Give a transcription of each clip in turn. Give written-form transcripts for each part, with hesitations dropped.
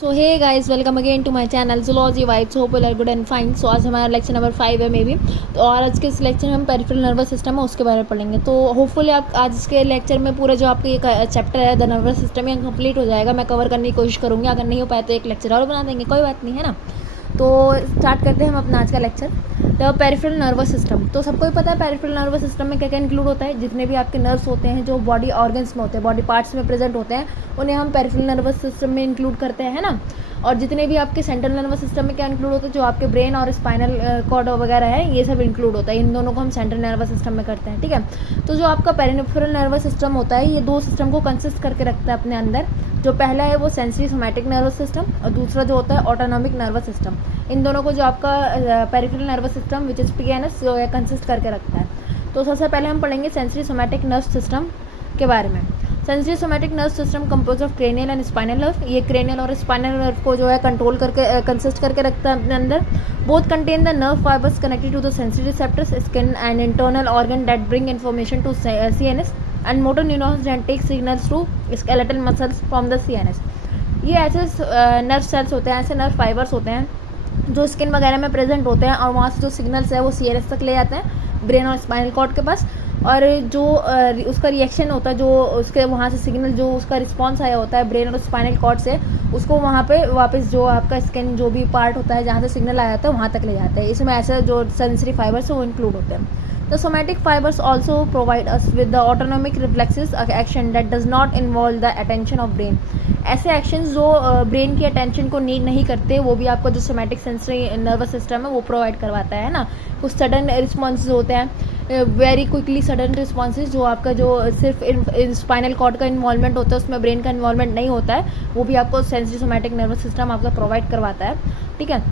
So hey guys, welcome again to my channel zoology vibes. Hope you are good and fine. So आज हमारा lecture number 5 है may be. तो और आज के इस लेक्चर में हम पेरिफेरल नर्वस सिस्टम है उसके बारे में पढ़ेंगे। तो होपफुली आप आज के लेक्चर में पूरा जो आपका ये चैप्टर है द नर्वस सिस्टम ये कंप्लीट हो जाएगा। मैं कवर करने की कोशिश करूँगी, अगर नहीं हो पाए तो एक लेक्चर और बना देंगे, कोई बात नहीं है ना। तो स्टार्ट करते हैं हम अपना आज का lecture. The peripheral nervous system. तो सबको ही पता है पेरिफेरल नर्वस सिस्टम में क्या क्या इंक्लूड होता है। जितने भी आपके नर्व्स होते हैं जो बॉडी ऑर्गन्स में होते हैं, बॉडी पार्ट्स में प्रेजेंट होते हैं, उन्हें हम पेरिफेरल नर्वस सिस्टम में इंक्लूड करते हैं, है ना। और जितने भी आपके सेंट्रल नर्वस सिस्टम में क्या इंक्लूड होता है, जो आपके ब्रेन और स्पाइनल कॉर्ड वगैरह है, ये सब इंक्लूड होता है। इन दोनों को हम सेंट्रल नर्वस सिस्टम में करते हैं, ठीक है। तो जो आपका पेरिफेरल नर्वस सिस्टम होता है, ये दो सिस्टम को कंसिस्ट करके रखता है अपने अंदर। जो पहला है वो सेंसरी सोमैटिक नर्वस सिस्टम और दूसरा जो होता है ऑटोनॉमिक नर्वस सिस्टम। इन दोनों को जो आपका peripheral nervous system which is PNS जो है कंसिस्ट करके रखता है। तो सबसे पहले हम पढ़ेंगे सेंसरी सोमैटिक नर्व सिस्टम के बारे में। Sensory somatic nerve system compose of cranial and spinal nerve. ये क्रेनियल और स्पाइनल नर्व को जो है कंट्रोल करके कंसिस्ट करके रखता है अपने अंदर। Both contain the nerve fibres connected to the sensory receptors, skin and internal organ that bring information to CNS and motor neurons that take signals through skeletal muscles from the CNS. ये ऐसे nerve cells होते हैं, ऐसे nerve fibres होते हैं जो skin वगैरह में प्रेजेंट होते हैं और वहाँ से जो सिग्नल्स है वो सीएनएस तक ले जाते हैं, ब्रेन और स्पाइनल कॉर्ड के पास। और जो उसका रिएक्शन होता है, जो उसके वहाँ से सिग्नल जो उसका रिस्पांस आया होता है ब्रेन और स्पाइनल कॉर्ड से, उसको वहाँ पे वापस जो आपका स्किन जो भी पार्ट होता है जहाँ से सिग्नल आया होता है वहाँ तक ले जाता है। इसमें ऐसे जो सेंसरी फाइबर्स है वो इंक्लूड होते हैं। The somatic fibers also provide us with the autonomic reflexes action that does not involve the attention of brain. ऐसे एक्शंस जो ब्रेन की अटेंशन को नीड नहीं करते, वो भी आपका जो सोमैटिक सेंसरी नर्वस सिस्टम है वो प्रोवाइड करवाता है ना। कुछ सडन रिस्पॉन्सेज होते हैं, वेरी क्विकली सडन रिस्पॉन्सेज, जो आपका जो सिर्फ स्पाइनल कॉर्ड का इन्वॉल्वमेंट होता है, उसमें ब्रेन का इन्वॉल्वमेंट नहीं होता है, वो भी आपको सेंसरी सोमैटिक नर्वस सिस्टम आपका प्रोवाइड करवाता है, ठीक है।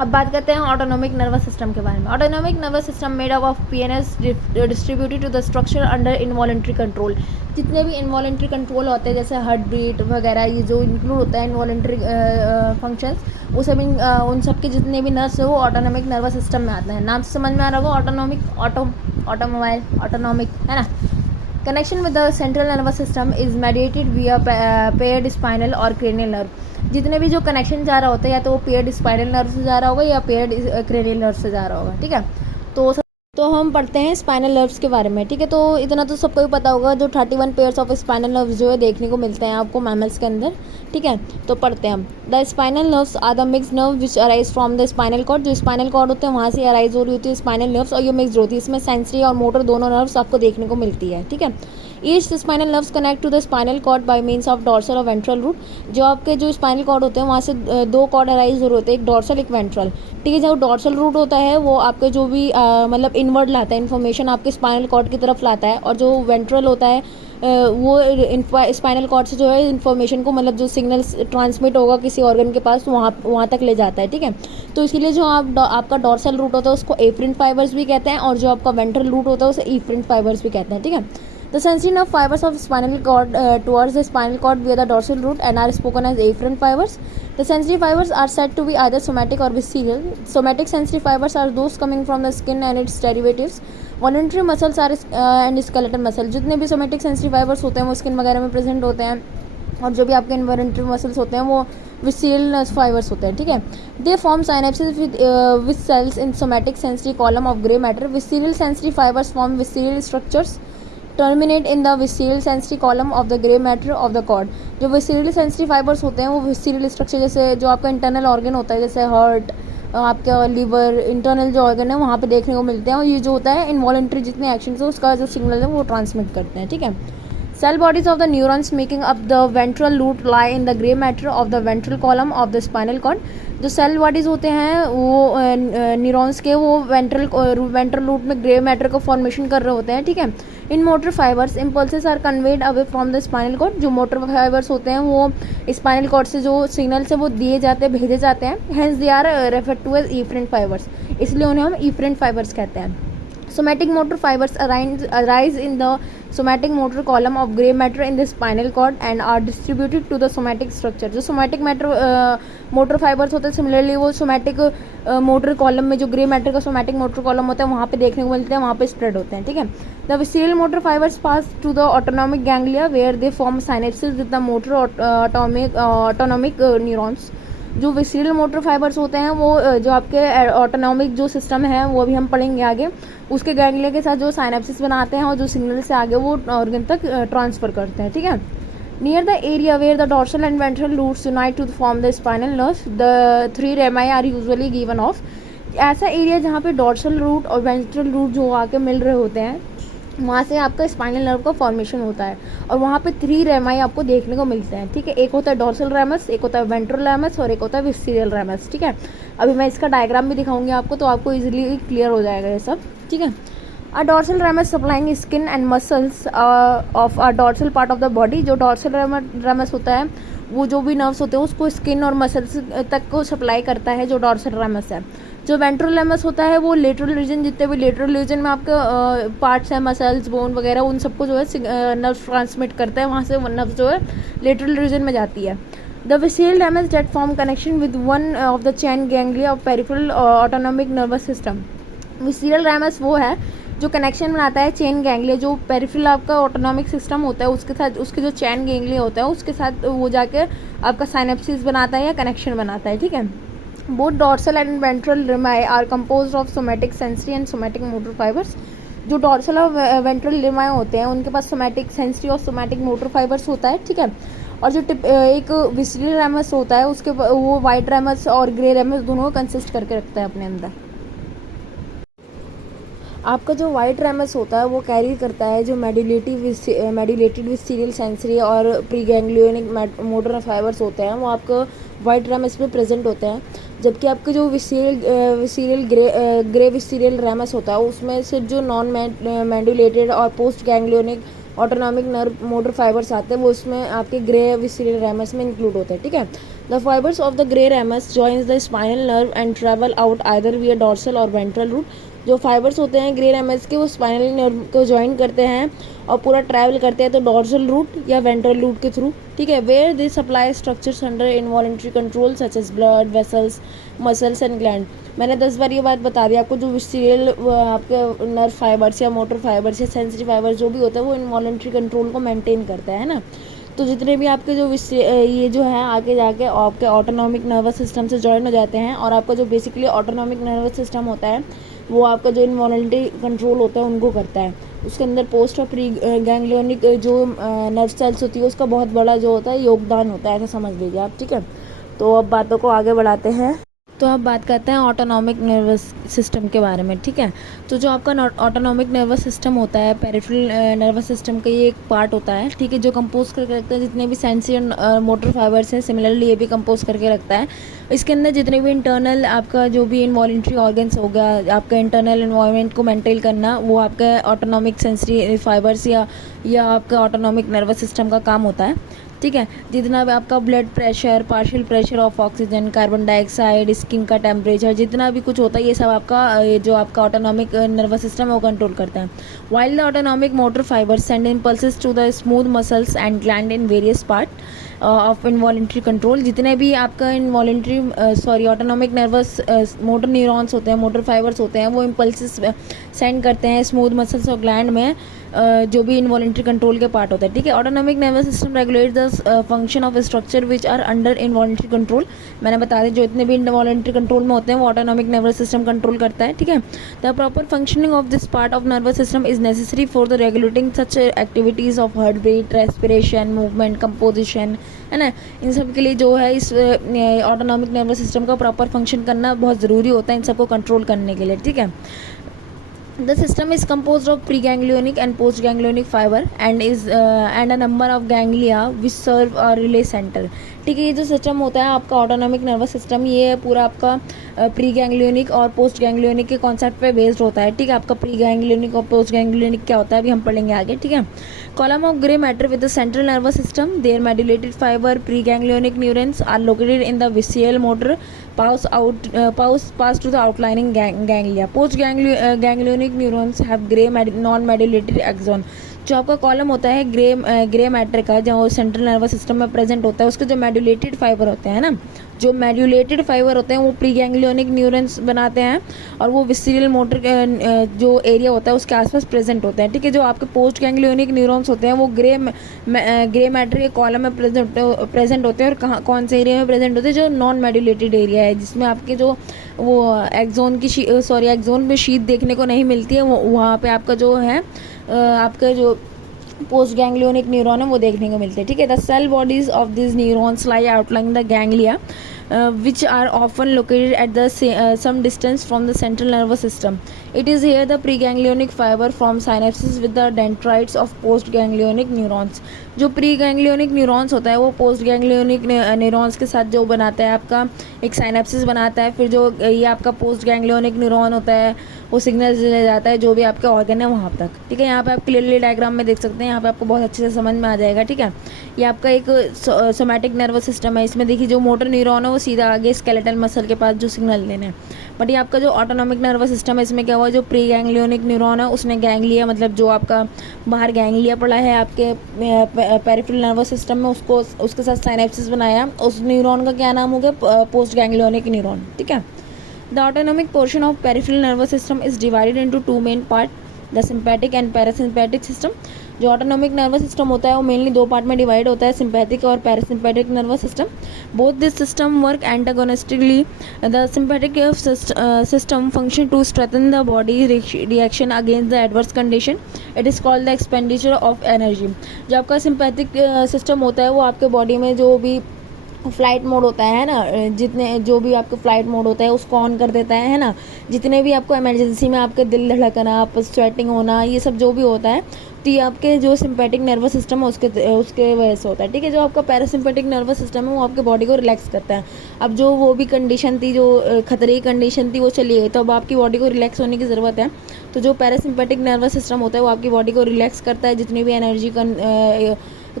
अब बात करते हैं ऑटोनॉमिक नर्वस सिस्टम के बारे में। Autonomic nervous system made up of PNS distributed to the structure under involuntary control. जितने भी इनवॉलंटरी कंट्रोल होते हैं जैसे हार्ट बीट वगैरह, ये जो इंक्लूड होता है इनवॉलंटरी फंक्शंस, वो सब उन सब के जितने भी नर्व्स है वो ऑटोनॉमिक नर्वस सिस्टम में आते हैं। नाम से समझ में आ रहा होगा, ऑटोनॉमिक, ऑटोमोबाइल, ऑटोनॉमिक, है ना। Connection with the central nervous system is mediated विया पेयर्ड स्पाइनल और क्रेनियल नर्व। जितने भी जो कनेक्शन जा रहा होता है, या तो वो पेयर्ड स्पाइनल नर्व से जा रहा होगा या पेयर्ड क्रेनियल नर्व से जा रहा होगा, ठीक है। तो हम पढ़ते हैं स्पाइनल नर्व्स के बारे में, ठीक है। तो इतना तो सबको ही पता होगा, जो 31 पेयर्स ऑफ स्पाइनल नर्व्स जो है देखने को मिलते हैं आपको मैमल्स के अंदर, ठीक है। तो पढ़ते हैं हम। The spinal nerves are the mix nerve which arise from the spinal cord. जो स्पाइनल कॉर्ड होते हैं वहाँ से अराइज हो रही होती है स्पाइनल नर्व्स, और ये मिक्स होती है। इसमें सेंसरी और मोटर दोनों नर्व्स आपको देखने को मिलती है, ठीक है। Each spinal nerves connect to the spinal cord by means of dorsal और वेंट्रल रूट। जो आपके जो स्पाइनल कॉर्ड होते हैं वहाँ से दो कॉर्ड अराइज हो रहे होते हैं, एक डॉर्सल एक वेंट्रल, ठीक है। जो डॉर्सल रूट होता है वो आपके जो भी मतलब इनवर्ड लाता है इन्फॉर्मेशन, आपके स्पाइनल कॉर्ड की तरफ लाता है, और जो वेंट्रल होता है वो स्पाइनल कॉर्ड से जो है इन्फॉर्मेशन को, मतलब जो सिग्नल्स ट्रांसमिट होगा किसी ऑर्गन के पास, तो वहाँ तक ले जाता है, ठीक है। तो इसीलिए जो आपका डॉर्सल रूट होता है उसको एफरेंट फाइबर्स भी कहते हैं, और जो आपका वेंट्रल रूट होता है उसे इफरेंट फाइबर्स भी कहते हैं, ठीक है। The sensory nerve fibers of spinal cord towards the spinal cord via the dorsal root and are spoken as afferent fibers. The sensory fibers are said to be either somatic or visceral. Somatic sensory fibers are those coming from the skin and its derivatives. Voluntary muscles are and skeletal muscle. जितने भी somatic sensory fibers होते हैं वो skin वगैरह में present होते हैं, और जो भी आपके इन्वॉलंटरी मसल्स होते हैं वो विसरल फाइबर्स होते हैं, ठीक है। They form synapses with cells in somatic sensory column of grey matter. Visceral sensory fibres form visceral structures terminate in the visceral sensory column of the grey matter of the cord. जो visceral sensory fibres होते हैं वो visceral structure, जैसे जो आपका internal organ होता है जैसे हार्ट, आपका लीवर, इंटरनल जो ऑर्गन है वहाँ पे देखने को मिलते हैं, और ये जो होता है इनवॉलंटरी जितने एक्शंस है उसका जो सिग्नल है वो ट्रांसमिट करते हैं, ठीक है। Cell bodies of the neurons making up the ventral root lie in the gray matter of the ventral column of the spinal cord. जो सेल बॉडीज़ होते हैं वो न्यूरॉन्स के, वो वेंट्रल रूट में ग्रे मैटर को फॉर्मेशन कर रहे होते हैं, ठीक है। In motor fibres impulses are conveyed away from the spinal cord. जो मोटर फाइबर्स होते हैं वो स्पाइनल कॉर्ड से जो सिग्नल्स है वो दिए जाते हैं, भेजे जाते हैं। Hence they are referred to as efferent fibres, इसलिए उन्हें हम इफरेंट फाइबर्स कहते हैं। Somatic motor fibers arise in the somatic motor column of gray matter in the spinal cord and are distributed to the somatic structure. जो somatic matter motor fibers होते हैं, similarly वो somatic motor column में जो gray matter का somatic motor column होता है वहाँ पे देखने को मिलते हैं, वहाँ पे spread होते हैं, ठीक है. The visceral motor fibers pass to the autonomic ganglia where they form synapses with the motor autonomic neurons. जो विसीरल मोटर फाइबर्स होते हैं वो जो आपके ऑटोनॉमिक जो सिस्टम है वो अभी हम पढ़ेंगे आगे, उसके गैंग्लिया के साथ जो साइनेप्सिस बनाते हैं और जो सिग्नल से आगे वो ऑर्गन तक ट्रांसफ़र करते हैं, ठीक है. Near the area where the dorsal and ventral roots unite to form the spinal nerves the 3 rami are usually given off. ऐसा एरिया जहाँ पे डॉर्सल रूट और वेंट्रल रूट जो आके मिल रहे होते हैं वहाँ से आपका स्पाइनल नर्व का फॉर्मेशन होता है और वहाँ पे 3 रेमाई आपको देखने को मिलते हैं, ठीक है. एक होता है डॉर्सल रेमस, एक होता है वेंट्रल रेमस और एक होता है विस्सीरियल रेमस, ठीक है. अभी मैं इसका डायग्राम भी दिखाऊंगी आपको तो आपको इजीली क्लियर हो जाएगा ये सब, ठीक है. A dorsal ramus supplying skin and muscles of a dorsal part of the body. जो डॉर्सल रेमस होता है वो जो भी नर्व्स होते हैं उसको स्किन और मसल्स तक को सप्लाई करता है, जो डॉर्सल रेमस है. जो वेंट्रल रेमस होता है वो लेटरल रीजन, जितने भी लेटरल रीजन में आपके पार्ट्स हैं, मसल्स, बोन वगैरह, उन सबको जो है नर्व ट्रांसमिट करता है, वहाँ से नर्व जो है लेटरल रीजन में जाती है. The visceral ramus that form connection with one of the chain ganglia of peripheral autonomic nervous system. Visceral ramus वो है जो कनेक्शन बनाता है चेन गैंग्लिया, जो पेरिफेरल आपका ऑटोनॉमिक सिस्टम होता है उसके साथ, उसके जो चेन गैंग्लिया होता है उसके साथ वो जाके आपका साइनेप्सिस बनाता है या कनेक्शन बनाता है, ठीक है. Both dorsal and ventral rami are composed of somatic sensory and somatic motor fibers. जो डॉर्सल और वेंट्रल रिमाई होते हैं उनके पास सोमैटिक सेंसरी और सोमैटिक मोटर फाइबर्स होता है, ठीक है. और जो एक विसीरल रेमस होता है उसके वो वाइट रेमस और ग्रे रेमस दोनों को कंसिस्ट करके रखता है अपने अंदर. आपका जो वाइट रेमस होता है वो कैरी करता है जो मेडुलेटेड विसीरियल सेंसरी और प्री गैंग्लियोनिक मोटर फाइबर्स होते हैं, वो आपको वाइट रेमस में प्रेजेंट होते हैं. जबकि आपके जो विसीरियल ग्रे विसीरियल रेमस होता है उसमें सिर्फ जो नॉन मेडुलेटेड और post ganglionic autonomic nerve motor fibres आते हैं वो उसमें आपके ग्रे विसीरियल रेमस में इंक्लूड होते हैं, ठीक है. The fibres of the grey ramus joins the spinal nerve and travel out either विया डॉर्सल और वेंट्रल रूट. जो फाइबर्स होते हैं ग्रे रेमस के वो स्पाइनल नर्व को ज्वाइन करते हैं और पूरा ट्रैवल करते हैं तो डॉर्सल रूट या वेंट्रल रूट के थ्रू, ठीक है. Where they supply structures under involuntary control such as blood vessels muscles and gland. मैंने 10 बार ये बात बता दी आपको. जो विसीरियल आपके नर्व फाइबर्स या मोटर फाइबर्स या सेंसिटी फाइबर्स जो भी होता है वो इनवॉलेंट्री कंट्रोल को मेंटेन करता है ना. तो जितने भी आपके जो ये जो है आगे जाके आपके ऑटोनॉमिक नर्वस सिस्टम से जॉइन हो जाते हैं और आपका जो बेसिकली ऑटोनॉमिक नर्वस सिस्टम होता है वो आपका जो इनवॉलेंट्री कंट्रोल होता है उनको करता है. उसके अंदर पोस्ट और प्री गैंग्लियोनिक जो नर्व सेल्स होती है उसका बहुत बड़ा जो होता है योगदान होता है, ऐसा समझ लीजिए आप, ठीक है. तो अब बातों को आगे बढ़ाते हैं. तो अब बात करते हैं ऑटोनॉमिक नर्वस सिस्टम के बारे में, ठीक है. तो जो आपका ऑटोनॉमिक नर्वस सिस्टम होता है पेरिफेरल नर्वस सिस्टम का ये एक पार्ट होता है, ठीक है, जो कंपोज करके रखता है जितने भी सेंसरी और मोटर फाइबर्स हैं. सिमिलरली ये भी कंपोज करके रखता है. इसके अंदर जितने भी इंटरनल आपका जो भी इनवॉलेंट्री ऑर्गन्स होगा, आपका इंटरनल इन्वायरमेंट को मेंटेन करना, वो आपका ऑटोनॉमिक सेंसरी फाइबर्स या आपका ऑटोनॉमिक नर्वस सिस्टम का काम होता है, ठीक है. जितना भी आपका blood pressure, partial pressure of oxygen, carbon dioxide, skin का टेम्परेचर, जितना भी कुछ होता है ये सब आपका जो आपका ऑटोनॉमिक नर्वस सिस्टम है वो कंट्रोल करता है. While the autonomic motor fibres send impulses to the smooth muscles and gland in various part of involuntary control. जितने भी आपका ऑटोनॉमिक नर्वस मोटर न्यूरॉन्स होते हैं, मोटर फाइबर्स होते हैं, वो इम्पल्सेस सेंड करते हैं स्मूथ मसल्स और ग्लैंड में जो भी इनवॉलेंट्री कंट्रोल के पार्ट होता है, ठीक है. Autonomic nervous system regulate the function of structure which are under involuntary control. मैंने बता दिया जो इतने भी इनवॉलेंट्री कंट्रोल में होते हैं वो ऑटोनॉमिक नर्वस सिस्टम कंट्रोल करता है, ठीक है. The proper functioning of this part of nervous system is necessary for the regulating such activities of heart beat, respiration, movement, composition, है ना. इन सब के लिए जो है इस ऑटोनॉमिक नर्वस सिस्टम का प्रॉपर फंक्शन करना बहुत ज़रूरी होता है इन सबको कंट्रोल करने के लिए, ठीक है. The system is composed of preganglionic and postganglionic fiber and a number of ganglia which serve a relay center. ठीक है। ये जो सिस्टम होता है आपका ऑटोनॉमिक नर्वस सिस्टम, ये पूरा आपका प्री गैंग्लियोनिक और पोस्ट गैंग्लियोनिक के कॉन्सेप्ट पे बेस्ड होता है। ठीक है, आपका प्री गैंग्लियोनिक और पोस्ट गैंग्लियोनिक क्या होता है अभी हम पढ़ेंगे आगे। ठीक है, column of grey matter with the central nervous system, there medullated fibre pre ganglionic neurons are located in the visceral motor pass to the outlining ganglia. Post ganglionic neurons have gray non-modulated axon. जो आपका column होता है grey matter का, जो central nervous system में present होता है, उसके जो मेडुलेटेड फाइबर होते हैं ना, जो मेडुलेटेड फाइबर होते हैं वो प्री गैंग्लियोनिक न्यूरॉन्स बनाते हैं और वो विसिरियल मोटर जो एरिया होता है उसके आसपास प्रेजेंट होते हैं। ठीक है, जो आपके पोस्ट गैंग्लियोनिक न्यूरॉन्स होते हैं वो ग्रे मैटर के कॉलम में प्रेजेंट होते हैं। और कौन से एरिया में प्रेजेंट होते हैं? जो नॉन मेडुलेटेड एरिया है, जिसमें आपके जो वो एक्सोन में शीट देखने को नहीं मिलती है, वहाँ पे आपका जो है आपका जो पोस्ट गैंग्लियोनिक न्यूरॉन है वो देखने को मिलते हैं। ठीक है, the cell bodies of this neurons lie outline the ganglia which are often located at the some distance from the central nervous system. It is here the preganglionic fiber form synapses with the dendrites of postganglionic neurons. जो प्रीगैंग्लियोनिक neurons होता है वो post ganglionic neurons के साथ जो बनाता है आपका एक साइनेप्सिस बनाता है। फिर जो ये आपका पोस्ट गैंग्लियोनिक न्यूरॉन होता है वो सिग्नल ले जाता है जो भी आपके ऑर्गन है वहाँ तक। ठीक है, यहाँ पे आप क्लियरली डायग्राम में देख सकते हैं, यहाँ पे आपको बहुत अच्छे से समझ में आ जाएगा। ठीक है, ये आपका एक सोमैटिक नर्वस सिस्टम है। इसमें देखिए जो मोटर न्यूरॉन है वो सीधा आगे स्केलेटल मसल के पास जो सिग्नल देने हैं। बट ये आपका जो ऑटोनॉमिक नर्वस सिस्टम है इसमें क्या हुआ, जो प्री गैंग्लियोनिक न्यूरॉन है उसने गैंग्लिया मतलब जो आपका बाहर गैंग्लिया पड़ा है आपके पेरिफेरल नर्वस सिस्टम में, उसको उसके साथ साइनेप्सिस बनाया। उस न्यूरॉन का क्या नाम हो गया? Post ganglionic neuron. ठीक है, the autonomic portion of peripheral nervous system is divided into two main part, the sympathetic and parasympathetic system. जो ऑटोनॉमिक नर्वस सिस्टम होता है वो मेनली दो पार्ट में डिवाइड होता है, सिंपैथिक और parasympathetic nervous system. Both this system work antagonistically. The sympathetic system function to strengthen the body reaction against the adverse condition. It is called the expenditure of energy. जो आपका sympathetic system होता है वो आपके body में जो भी flight mode होता है ना, जितने जो भी आपके फ्लाइट मोड होता है उसको ऑन कर देता है ना। जितने भी आपको इमरजेंसी में आपके दिल धड़कना, आप स्वेटिंग होना, ये सब जो भी होता है तो ये आपके जो सिंपैथिक नर्वस सिस्टम है उसके वजह से होता है। ठीक है, जो आपका पैरासिम्पैथिक नर्वस सिस्टम है वो आपके बॉडी को रिलैक्स करता है। अब जो वो भी कंडीशन थी, जो खतरे की कंडीशन थी वो चली गई, तो अब आपकी बॉडी को रिलैक्स होने की ज़रूरत है। तो जो पैरासिम्पैथिक नर्वस सिस्टम होता है वो आपकी बॉडी को रिलैक्स करता है, जितनी भी एनर्जी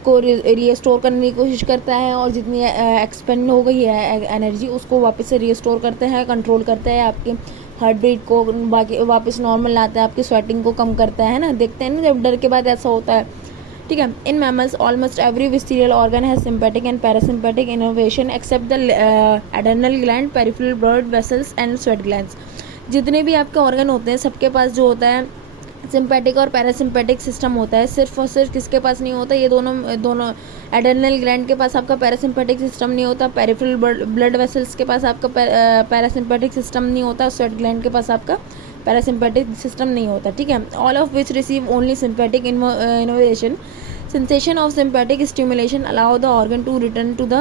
को रीस्टोर करने की कोशिश करता है, और जितनी एक्सपेंड हो गई है एनर्जी उसको वापस से रीस्टोर करता है, कंट्रोल करता है, आपके हार्ट बीट को बाकी वापस नॉर्मल लाता है, आपकी स्वेटिंग को कम करता है ना। देखते हैं ना जब डर के बाद ऐसा होता है। ठीक है, in mammals almost every visceral organ has sympathetic and parasympathetic innervation except the adrenal gland, peripheral blood vessels and sweat glands. जितने भी आपके ऑर्गन होते हैं सबके पास जो होता है सिंपैथिक और पैरासिम्पैथिक सिस्टम होता है। सिर्फ और सिर्फ किसके पास नहीं होता? ये दोनों एडर्नल ग्लैंड के पास आपका पैरासिम्पैथिक सिस्टम नहीं होता, पेरिफेरल ब्लड वेसल्स के पास आपका पैरासिम्पैथिक सिस्टम नहीं होता, स्वेट ग्लैंड के पास आपका पैरासिम्पैथिक सिस्टम नहीं होता। ठीक है, all of which receive only sympathetic innovation. Sensation of sympathetic stimulation allow the organ to return to the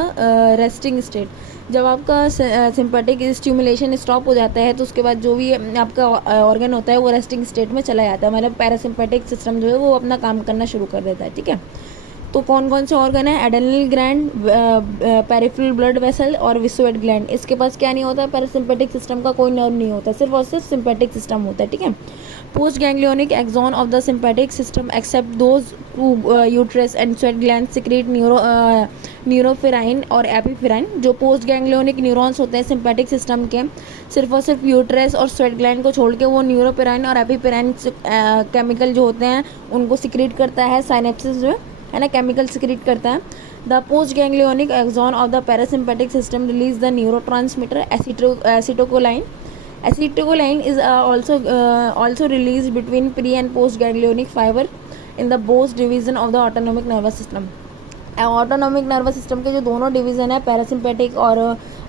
resting state. जब आपका सिंपैथिक स्टिमुलेशन स्टॉप हो जाता है तो उसके बाद जो भी आपका ऑर्गन होता है वो रेस्टिंग स्टेट में चला जाता है, मतलब पैरासिम्पैथिक सिस्टम जो है वो अपना काम करना शुरू कर देता है। ठीक है, तो कौन कौन से ऑर्गन है? Adrenal gland, peripheral blood vessel और विसुएट ग्लैंड। इसके पास क्या नहीं होता है? पैरासिम्पैथिक सिस्टम का कोई नर्व नहीं होता, सिर्फ और सिर्फ सिंपैथिक सिस्टम होता है। ठीक है, post ganglionic axon of the sympathetic system except those uterus and sweat gland secrete norepinephrine और एपिफेराइन। जो पोस्ट गैंग्लियोनिक न्यूरॉन्स होते हैं सिंपैथिक सिस्टम के, सिर्फ और सिर्फ यूट्रस और स्वेट ग्लैंड को छोड़ के वो न्यूरोफेराइन और एपिफेराइन केमिकल जो होते हैं उनको सिक्रेट करता है। साइनेप्सिस जो है ना केमिकल सिक्रेट करता है। The post ganglionic axon of the parasympathetic system release the neurotransmitter acetylcholine. Acetylcholine is also released between pre and post ganglionic fiber in the both division of the autonomic nervous system. Autonomic nervous system के जो दोनों division है parasympathetic और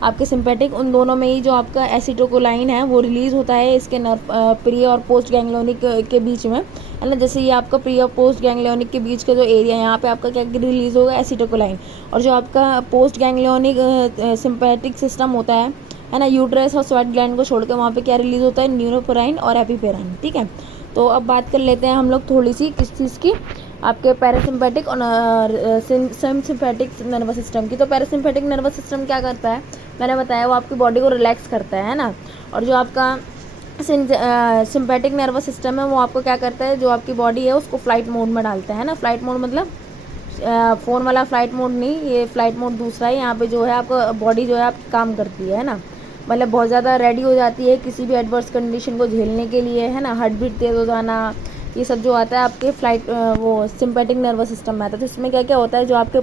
आपके sympathetic, उन दोनों में ही जो आपका एसिटोकोलाइन है वो रिलीज़ होता है इसके प्री और पोस्ट गैंग्लियोनिक के बीच में, है ना। जैसे ये आपका प्री और पोस्ट गैंग्लियोनिक के बीच का जो एरिया है यहाँ पे आपका क्या रिलीज़ होगा? एसिटोकोलाइन। और जो आपका पोस्ट गैंग्लियोनिक सिंपैथिक सिस्टम होता है ना, यूट्रस और स्वेट ग्लैंड को छोड़ के वहाँ पे क्या रिलीज़ होता है? न्यूरोफेराइन और एपिफेराइन। ठीक है, तो अब बात कर लेते हैं हम लोग थोड़ी सी किस चीज़ की, आपके पैरासिम्पैटिक और सिम्पैथिक नर्वस सिस्टम की। तो पैरासिम्पैथिक नर्वस सिस्टम क्या करता है, मैंने बताया वो आपकी बॉडी को रिलैक्स करता है ना। और जो आपका सिम्पैथिक नर्वस सिस्टम है वो आपको क्या करता है, जो आपकी बॉडी है उसको फ्लाइट मोड में डालता है ना। फ्लाइट मोड मतलब फ़ोन वाला फ्लाइट मोड नहीं, ये फ्लाइट मोड दूसरा है। यहाँ पे जो है आपका बॉडी जो है आपकी काम करती है ना, मतलब बहुत ज़्यादा रेडी हो जाती है किसी भी एडवर्स कंडीशन को झेलने के लिए, है ना। हार्ट बीट तेज़ हो जाना, ये सब जो आता है आपके फ्लाइट वो सिम्पैथिक नर्वस सिस्टम में आता है। तो इसमें क्या क्या होता है, जो आपके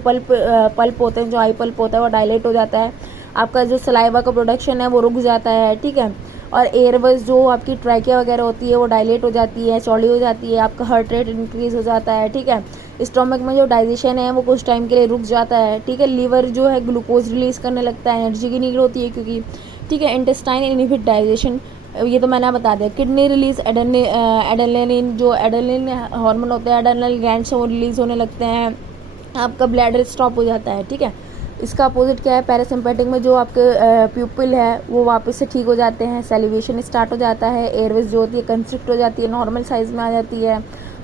पल्प होते हैं, जो आई पल्प होता है वो डायलेट हो जाता है, आपका जो सलाइवा का प्रोडक्शन है वो रुक जाता है, ठीक है। और एयरवेज जो आपकी ट्रैकिया वगैरह होती है वो डायलेट हो जाती है, चौड़ी हो जाती है, आपका हार्ट रेट इंक्रीज़ हो जाता है, ठीक है। स्टोमक में जो डाइजेशन है वो कुछ टाइम के लिए रुक जाता है, ठीक है। लीवर जो है ग्लूकोज रिलीज़ करने लगता है, एनर्जी की नीड होती है क्योंकि, ठीक है। इंटेस्टाइन इनहिबिट डाइजेशन, ये तो मैंने बता दिया। किडनी रिलीज एडेरेनालिन, जो एडेरेनालिन हार्मोन होते हैं, एडेरेनल ग्लैंड्स वो रिलीज़ होने लगते हैं, आपका ब्लैडर स्टॉप हो जाता है, ठीक है। इसका अपोजिट क्या है, पैरासिम्पैथिक में जो आपके प्यूपिल है वो वापस से ठीक हो जाते हैं, सेलिवेशन स्टार्ट हो जाता है, एयरवेज जो होती है कंस्ट्रिक्ट हो जाती है, नॉर्मल साइज में आ जाती है,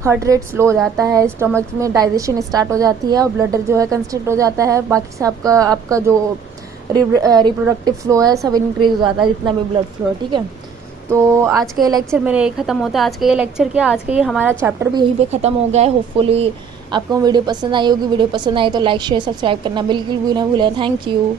हार्ट रेट स्लो हो जाता है, स्टमक में डाइजेशन स्टार्ट हो जाती है और ब्लडर जो है कंस्ट्रिक्ट हो जाता है। बाकी से आपका जो रिप्रोडक्टिव फ्लो है सब इंक्रीज हो जाता है, जितना भी ब्लड फ्लो है, ठीक है। तो आज का ये लेक्चर मेरे यही ख़त्म होता है। आज का ये लेक्चर क्या, आज का ये हमारा चैप्टर भी यहीं पे ख़त्म हो गया है। होपफुली आपको वीडियो पसंद आई होगी। वीडियो पसंद आई तो लाइक शेयर सब्सक्राइब करना बिल्कुल भी ना भूलें। Thank you.